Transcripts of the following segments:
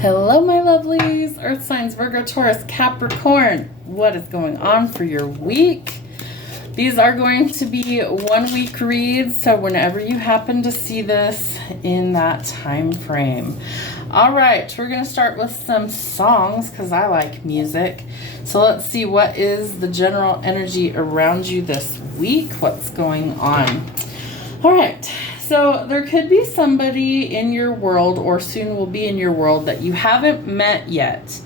Hello, my lovelies. Earth signs, Virgo, Taurus, Capricorn. What is going on for your week? These are going to be 1 week reads, so whenever you happen to see this in that time frame. All right, we're going to start with some songs because I like music. So let's see what is the general energy around you this week. What's going on? All right. So there could be somebody in your world or soon will be in your world that you haven't met yet,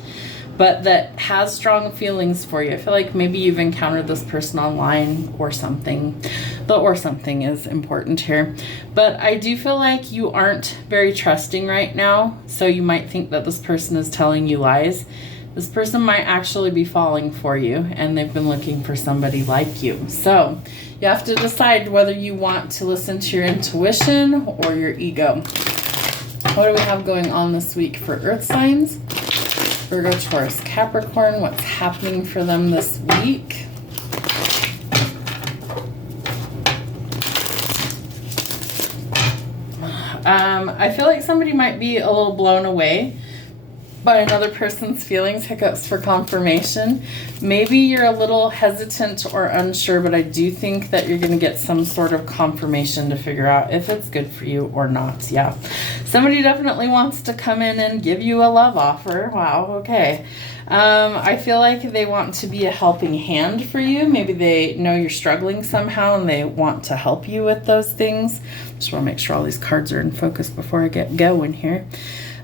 but that has strong feelings for you. I feel like maybe you've encountered this person online or something. The or something is important here. But I do feel like you aren't very trusting right now. So you might think that this person is telling you lies. This person might actually be falling for you and they've been looking for somebody like you. So you have to decide whether you want to listen to your intuition or your ego. What do we have going on this week for Earth signs? Virgo, Taurus, Capricorn. What's happening for them this week? I feel like somebody might be a little blown away by another person's feelings, hiccups for confirmation. Maybe you're a little hesitant or unsure, but I do think that you're going to get some sort of confirmation to figure out if it's good for you or not. Yeah. Somebody definitely wants to come in and give you a love offer. Wow. Okay. I feel like they want to be a helping hand for you. Maybe they know you're struggling somehow and they want to help you with those things. Just want to make sure all these cards are in focus before I get going here.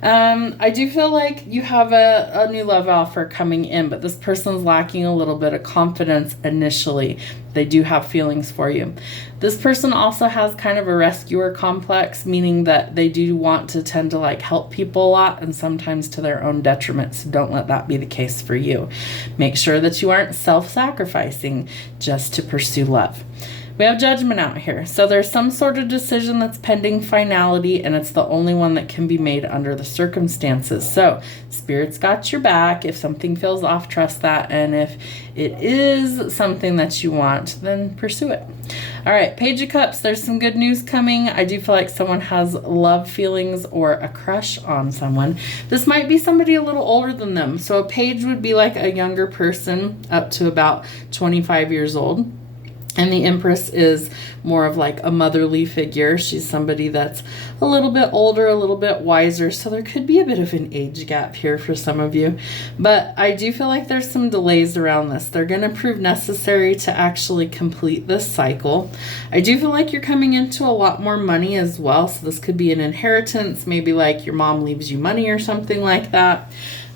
I do feel like you have a new love offer coming in, but this person's lacking a little bit of confidence initially. They do have feelings for you. This person also has kind of a rescuer complex, meaning that they do want to tend to like help people a lot and sometimes to their own detriment. So don't let that be the case for you. Make sure that you aren't self-sacrificing just to pursue love. We have Judgment out here. So there's some sort of decision that's pending finality, and it's the only one that can be made under the circumstances. So Spirit's got your back. If something feels off, trust that. And if it is something that you want, then pursue it. All right, Page of Cups. There's some good news coming. I do feel like someone has love feelings or a crush on someone. This might be somebody a little older than them. So a page would be like a younger person up to about 25 years old. And the Empress is more of like a motherly figure. She's somebody that's a little bit older, a little bit wiser. So there could be a bit of an age gap here for some of you. But I do feel like there's some delays around this. They're going to prove necessary to actually complete this cycle. I do feel like you're coming into a lot more money as well. So this could be an inheritance. Maybe like your mom leaves you money or something like that.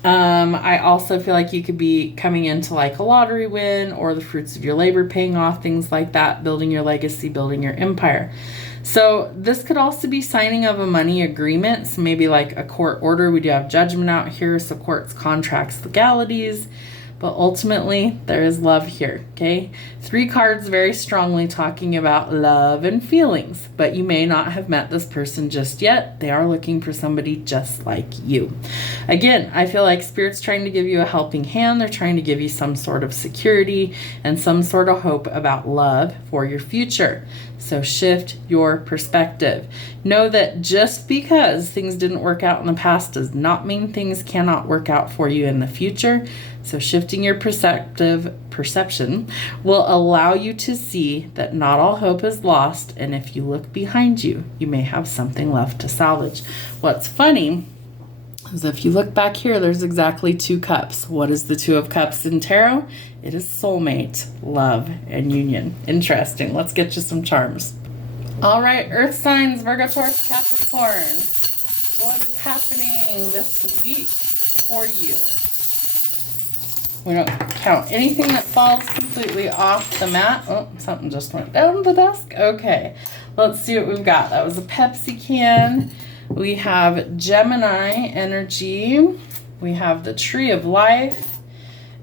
I also feel like you could be coming into like a lottery win or the fruits of your labor paying off, things like that, building your legacy, building your empire. So this could also be signing of a money agreement. So maybe like a court order. We do have Judgment out here. So courts, contracts, legalities. But ultimately, there is love here, okay? 3 cards very strongly talking about love and feelings, but you may not have met this person just yet. They are looking for somebody just like you. Again, I feel like Spirit's trying to give you a helping hand. They're trying to give you some sort of security and some sort of hope about love for your future. So shift your perspective. Know that just because things didn't work out in the past does not mean things cannot work out for you in the future. So shifting your perception will allow you to see that not all hope is lost. And if you look behind you, you may have something left to salvage. What's funny is if you look back here, there's exactly 2 cups. What is the 2 of Cups in tarot? It is soulmate, love, and union. Interesting. Let's get you some charms. All right, Earth signs, Virgo, Taurus, Capricorn. What is happening this week for you? We don't count anything that falls completely off the mat. Oh, something just went down the desk. Okay, let's see what we've got. That was a Pepsi can. We have Gemini energy. We have the Tree of Life.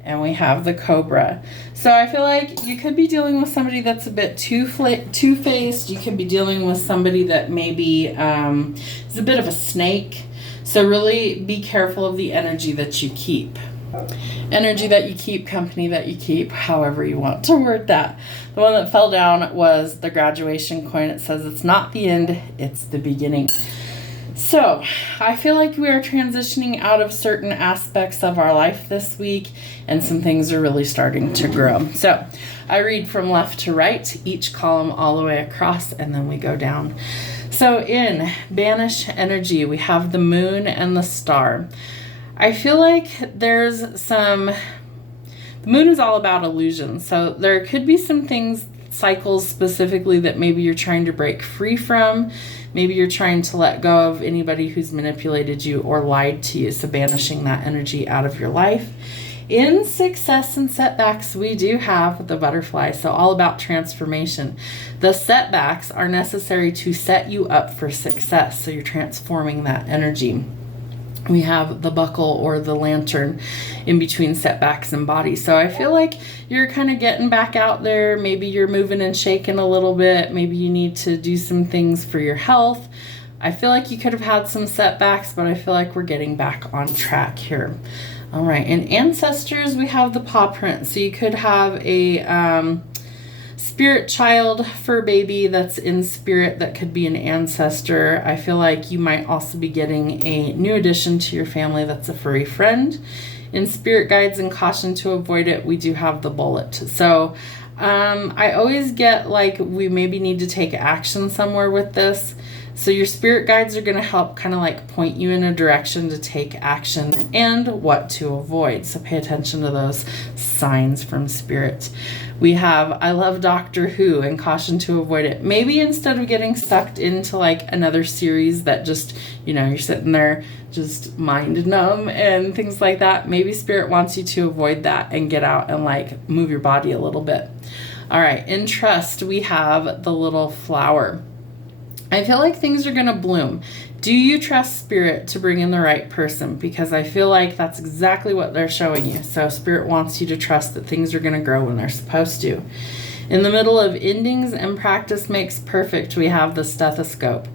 And we have the Cobra. So I feel like you could be dealing with somebody that's a bit two-faced. You could be dealing with somebody that maybe is a bit of a snake. So really be careful of the energy that you keep. Energy that you keep, company that you keep, however you want to word that. The one that fell down was the graduation coin. It says it's not the end, it's the beginning. So, I feel like we are transitioning out of certain aspects of our life this week, and some things are really starting to grow. So, I read from left to right, each column all the way across, and then we go down. So, in Banish energy, we have the moon and the star. I feel like there's some. The moon is all about illusion, so there could be some things, cycles specifically, that maybe you're trying to break free from. Maybe you're trying to let go of anybody who's manipulated you or lied to you, so banishing that energy out of your life. In success and setbacks, we do have the butterfly, so all about transformation. The setbacks are necessary to set you up for success, so you're transforming that energy. We have the buckle or the lantern in between setbacks and body. So I feel like you're kind of getting back out there. Maybe you're moving and shaking a little bit. Maybe you need to do some things for your health. I feel like you could have had some setbacks, but I feel like we're getting back on track here. All right. In ancestors, we have the paw print. So you could have a spirit child, fur baby that's in spirit that could be an ancestor. I feel like you might also be getting a new addition to your family that's a furry friend. In spirit guides and caution to avoid it, we do have the bullet. So I always get like we maybe need to take action somewhere with this. So your spirit guides are going to help kind of like point you in a direction to take action and what to avoid. So pay attention to those signs from spirit. We have I love Doctor Who and caution to avoid it. Maybe instead of getting sucked into like another series that just, you're sitting there just mind numb and things like that, maybe spirit wants you to avoid that and get out and like move your body a little bit. All right, in trust, we have the little flower. I feel like things are going to bloom. Do you trust spirit to bring in the right person? Because I feel like that's exactly what they're showing you. So spirit wants you to trust that things are going to grow when they're supposed to. In the middle of endings and practice makes perfect, we have the stethoscope.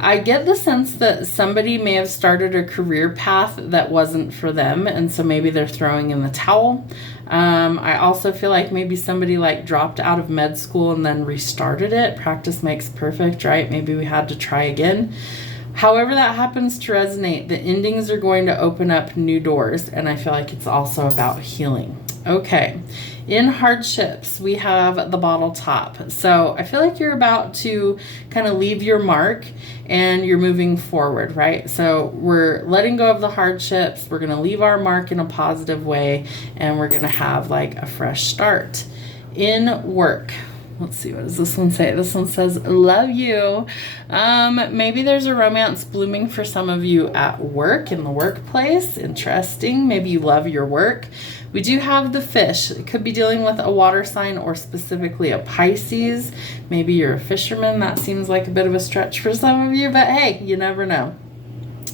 I get the sense that somebody may have started a career path that wasn't for them, and so maybe they're throwing in the towel. I also feel like maybe somebody like dropped out of med school and then restarted it. Practice makes perfect, right? Maybe we had to try again. However that happens to resonate, the endings are going to open up new doors, and I feel like it's also about healing. Okay, in hardships, we have the bottle top. So I feel like you're about to kind of leave your mark and you're moving forward, right? So we're letting go of the hardships. We're going to leave our mark in a positive way, and we're going to have like a fresh start. In work, let's see, what does this one say? This one says, love you. Maybe there's a romance blooming for some of you at work, in the workplace. Interesting. Maybe you love your work. We do have the fish. It could be dealing with a water sign or specifically a Pisces. Maybe you're a fisherman. That seems like a bit of a stretch for some of you, but hey, you never know.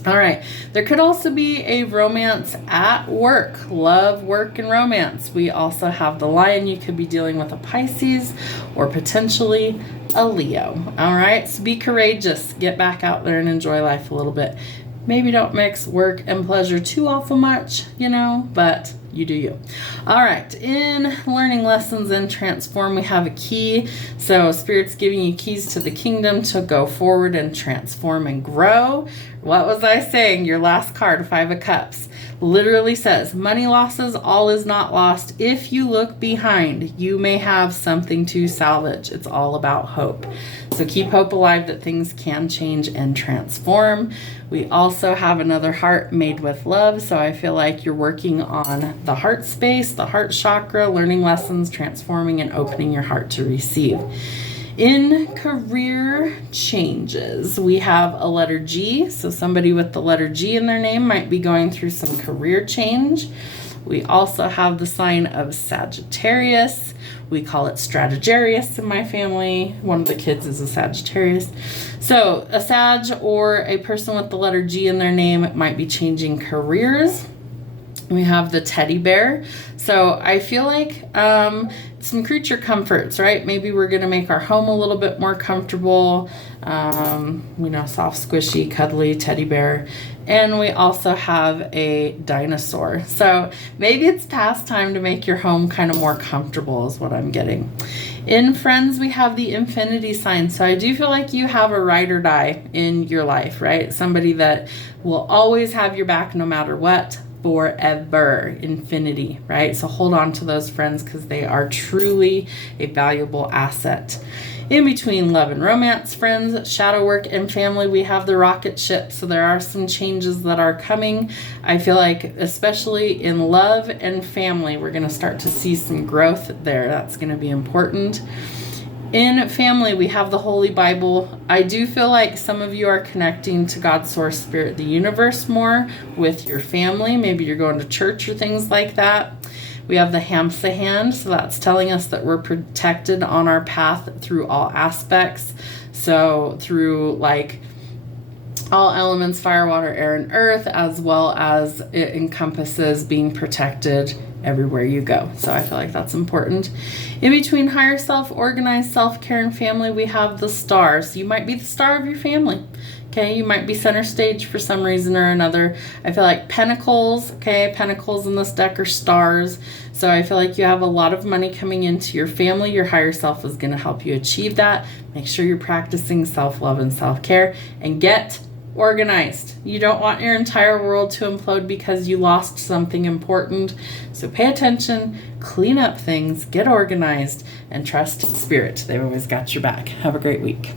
All right. There could also be a romance at work. Love, work, and romance. We also have the lion. You could be dealing with a Pisces or potentially a Leo. All right. So be courageous. Get back out there and enjoy life a little bit. Maybe don't mix work and pleasure too awful much, but you do you. All right, in learning lessons and transform, we have a key. So Spirit's giving you keys to the kingdom to go forward and transform and grow. What was I saying? Your last card, 5 of Cups, literally says, money losses, all is not lost. If you look behind, you may have something to salvage. It's all about hope. So keep hope alive that things can change and transform. We also have another heart made with love. So I feel like you're working on the heart space, the heart chakra, learning lessons, transforming and opening your heart to receive. In career changes, we have a letter G. So somebody with the letter G in their name might be going through some career change. We also have the sign of Sagittarius. We call it Strategarius in my family. One of the kids is a Sagittarius. So a Sag or a person with the letter G in their name might be changing careers. We have the teddy bear. So I feel like some creature comforts, right? Maybe we're going to make our home a little bit more comfortable. Soft, squishy, cuddly teddy bear. And we also have a dinosaur. So maybe it's past time to make your home kind of more comfortable is what I'm getting. In friends, we have the infinity sign. So I do feel like you have a ride or die in your life, right? Somebody that will always have your back no matter what, forever, infinity, right? So hold on to those friends because they are truly a valuable asset. In between love and romance, friends, shadow work, and family, we have the rocket ship. So there are some changes that are coming. I feel like especially in love and family, we're going to start to see some growth there. That's going to be important. In family, we have the Holy Bible. I do feel like some of you are connecting to God's source, spirit, the universe more with your family. Maybe you're going to church or things like that. We have the Hamsa hand, so that's telling us that we're protected on our path through all aspects. So through like all elements, fire, water, air, and earth, as well as it encompasses being protected everywhere you go. So I feel like that's important. In between higher self, organized self-care, and family, we have the stars. You might be the star of your family. Okay, you might be center stage for some reason or another. I feel like pentacles, okay, pentacles in this deck are stars. So I feel like you have a lot of money coming into your family. Your higher self is going to help you achieve that. Make sure you're practicing self-love and self-care, and get organized. You don't want your entire world to implode because you lost something important. So pay attention, clean up things, get organized, and trust spirit. They've always got your back. Have a great week.